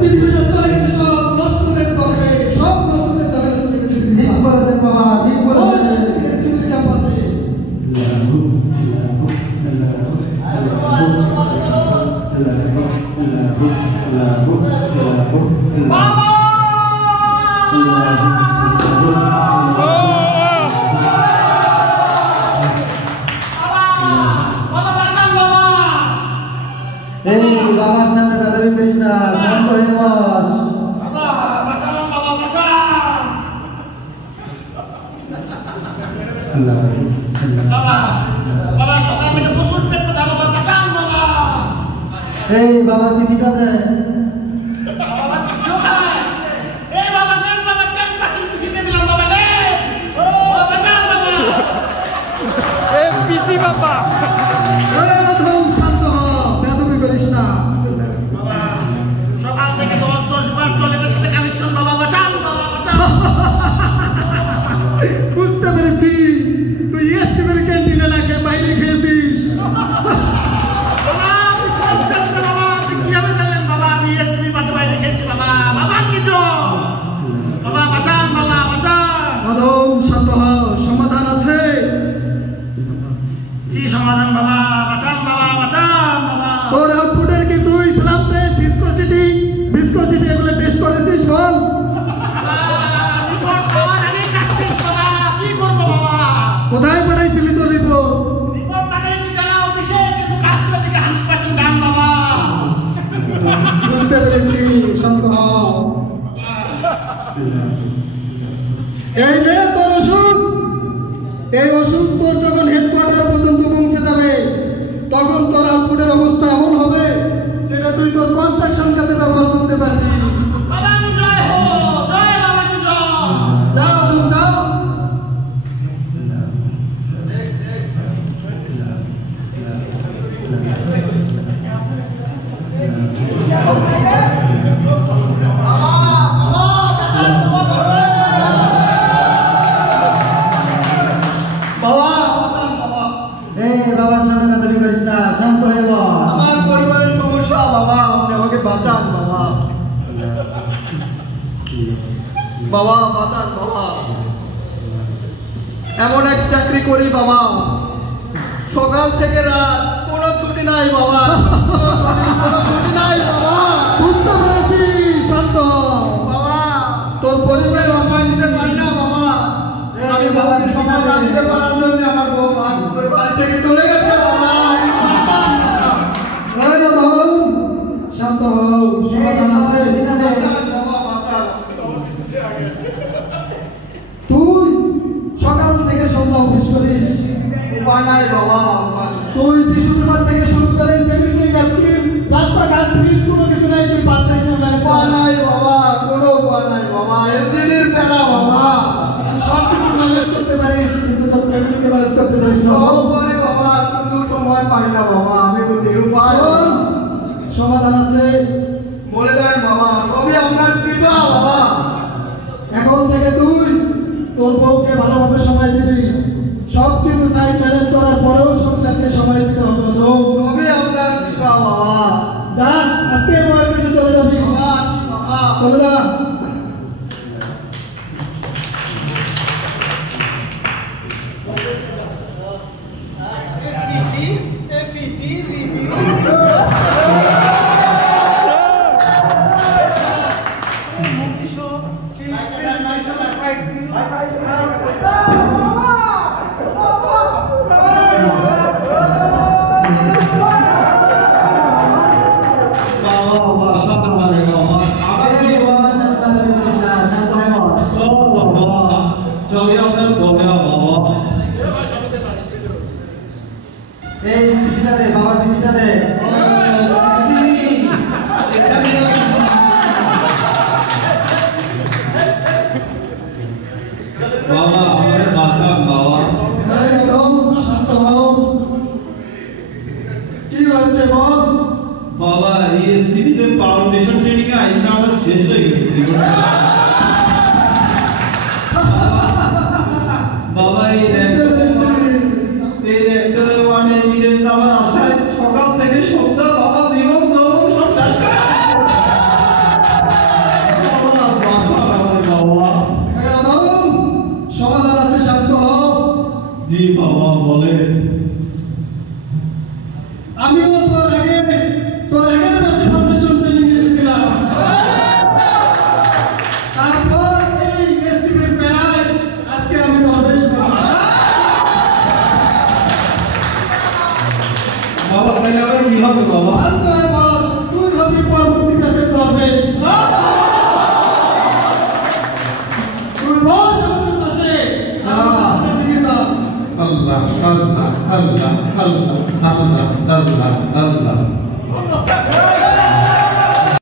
পৃথিবীটা চলে গেছে সব নষ্টদের দখলে, সব নষ্টদের দখলে চলে গেছে। ঠিক বলেছেন বাবা, ঠিক বলেছেন। সিভিল ক্যাম্পাসে বাবার সামনে বেদবি করিস না, শান্ত হয়ে বস। এই বাবা পিছিটা দে। পিসি বাবা শান্ত হ, বেদবি করিস না। সকাল থেকে 10 বার টয়লেটের সাথে কানেকশন। বাবা বাঁচান, বাবা বাঁচান। বুঝতে পেরেছি, তুই এসসিবির ক্যান্টিনে না খেয়ে বাইরে খেয়েছিস। বাবা আমি সব জানতাম। বাবা আপনি কিভাবে জানলেন? বাবা আমি এসপি বাড়িতে বাইরে খেয়েছি। বাবা বাবা কিছু বাবা বাঁচান, বাবা বাঁচান। কদম শান্ত হ, সমাধান আছে। কি সমাধান? বাবা বাঁচান, বাবা বাঁচান। বাবা তোর আউটপুটের কি তুই স্ল্যাব টেস্ট, ভিসকোসিটি এগুলো টেস্ট করেছিস? বল। রিপোর্ট পাওয়ার আগেই কাজ শেষ। বাবা কি করবো? বাবা কোথায় পাঠাইছিলি তোর রিপোর্ট? রিপোর্ট পাঠিয়েছি জেলা অফিসে, কিন্তু কাজটা দিকে 100% ডান। বাবা বুঝতে পেরেছি, শান্ত হ। এই নে তোর ওষুধ। এই ওষুধ তোর যখন হেডকোয়ার্টার পর্যন্ত পৌঁছে যাবে, তখন তোর আউটপুটের অবস্থা এমন হবে যেটা তুই তোর কনস্ট্রাকশন কাজে ব্যবহার করতে পারবি। বাবা জয় হো, জয় বাবা কি জয়। যাও যাও। বাবার সামনে বেদবি করিস না, শান্ত হয়ে বস। আমার পরিবারের সমস্যা বাবা, আপনি আমাকে বাঁচান বাবা। বাবা বাঁচান বাবা। এমন এক চাকরি করি বাবা, সকাল থেকে রাত কোনো ছুটি নাই বাবা, কোনো ছুটি নাই বাবা। বুঝতে পেরেছি, শান্ত বাবা। তোর পরিবারে সময় দিতে পারি না বাবা। আমি বউকে সময় না দিতে পারার জন্য আমার বউ তোর বাড়ি থেকে চলে গেছে বাবা। শান্ত হও, সমাধান আছে। তুই সকাল থেকে সন্ধ্যা অফিস করিস, উপায় নাই বাবা। তুই টিস্যু পেপার থেকে শুরু করে সেমিনারি ন্যাপকিন, রাস্তাঘাট, ব্রিজ, কোনো কিছু নাই। তুই পারতিস না। উপায় নাই বাবা, কোনো উপায় নাই বাবা। এদিনের প্যারা বাবা। সব কিছু ম্যানেজ করতে পারিস, কিন্তু তোর ফ্যামিলিকে ম্যানেজ করতে পারিস না বাবা। কিন্তু সময় পাই না বাবা, আমি তো নিরুপায়। সমাধান আছে, বলে দেন বাবা। তবে আপনার কৃপা বাবা। এখন থেকে তুই তোর বউকে ভালোভাবে সময় দিবি। সব কিছু সাইড ম্যানেজ করার পরেও সংসারকে সময় দিতে হবে। তবে আপনার কৃপা বাবা। যা, আজকে আমার কাছে চলে যাবি বাবা। চলে যা। 저기 없는 거야 뭐. এই পিছিটা দে, বাবার পিছিটা দে। বাবা আমাদের বাসান বাবা। শান্ত হও। কি হয়েছে বল? বাবা এই সিটিতে ফাউন্ডেশন ট্রেনিং এ আইসা আমার শেষ হয়ে গেছে। বাবা এই রেক্টর ওয়ার্ড যাওয়ার আশায় সকাল থেকে সন্ধ্যা বাবা জীবন যৌবন সব শেষ করে বাবা। সমাধান আছে, শান্ত হও। জি বাবা বলে। আমিও তোর আগের মাসে ফাউন্ডেশন ট্রেনিং এসেছিলাম। তারপর এই এসিবির পেরায় আজকে আমি দরবেশ বাবা। বাবা তাহলে আমরা কি হবে বাবা? শান্ত হয়ে বস, তুই হবি পরবর্তী কাছে দরবেশ। তুই বস আমাদের পাশে, আমার সাথে জিজ্ঞেস কর। আল্লাহ আল্লাহ আল্লাহ আল্লাহ আল্লাহ আল্লাহ আল্লাহ